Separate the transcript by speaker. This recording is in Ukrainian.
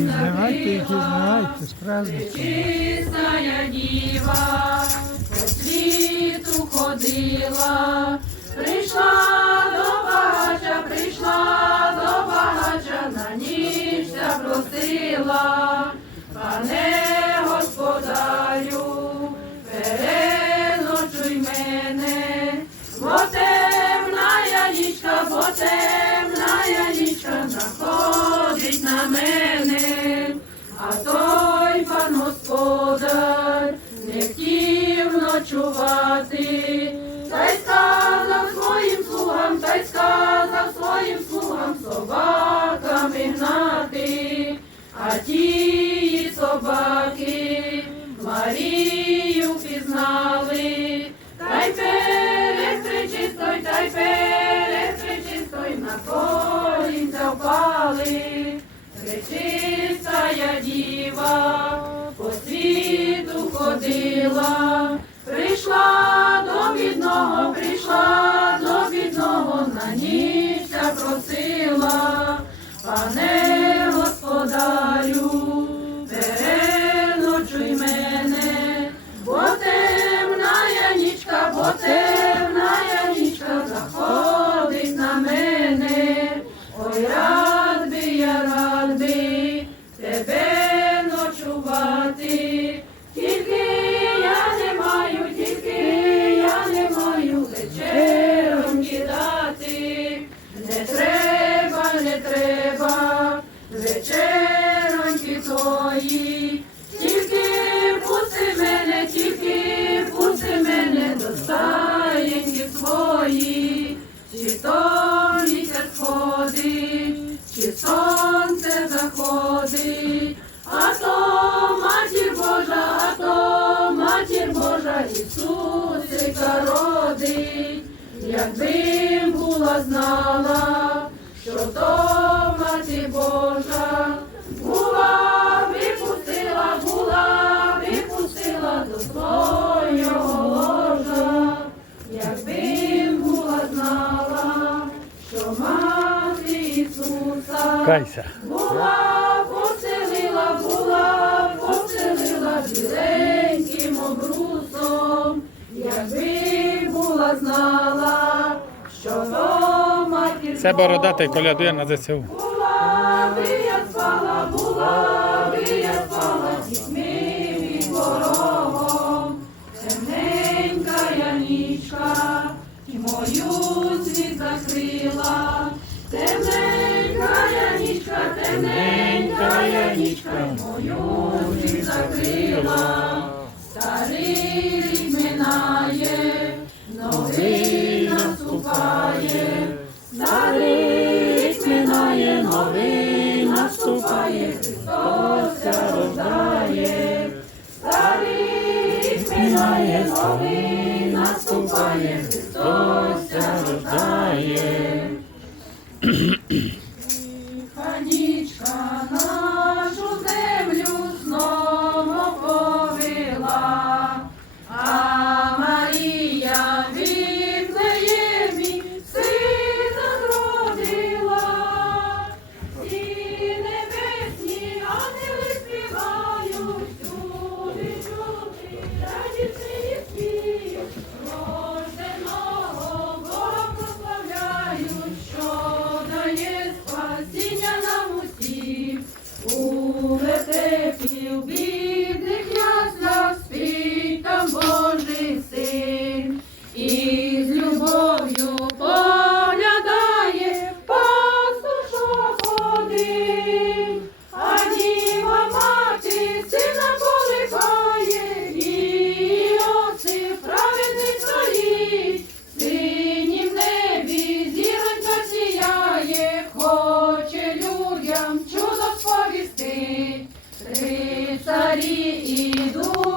Speaker 1: Пізнавайте і пізнавайте з праздником.
Speaker 2: Чистая діва по світу ходила, прийшла впали. Пречистая діва по світу ходила, тої, тільки пусти мене, тільки пусти мене до стаєньки свої, чи то місяць ходить, чи сонце заходить, а то матір Божа, а то матір Божа Ісусика родить, якби була знала,
Speaker 1: Кайся.
Speaker 2: була поселила, була поселила біленьким обрусом, якби була знала, що то матір
Speaker 1: Це бородатий колядує на ЗСУ.
Speaker 2: була би я спала, була би я спала з дітьми під ворогом. Темненька я нічка, і мою світ закрила темненькая нічка мою не закрила, старий рік минає, новий наступає, старий рік минає, новий наступає, Христос рождає, старий минає, новий наступає, Христос рождає. e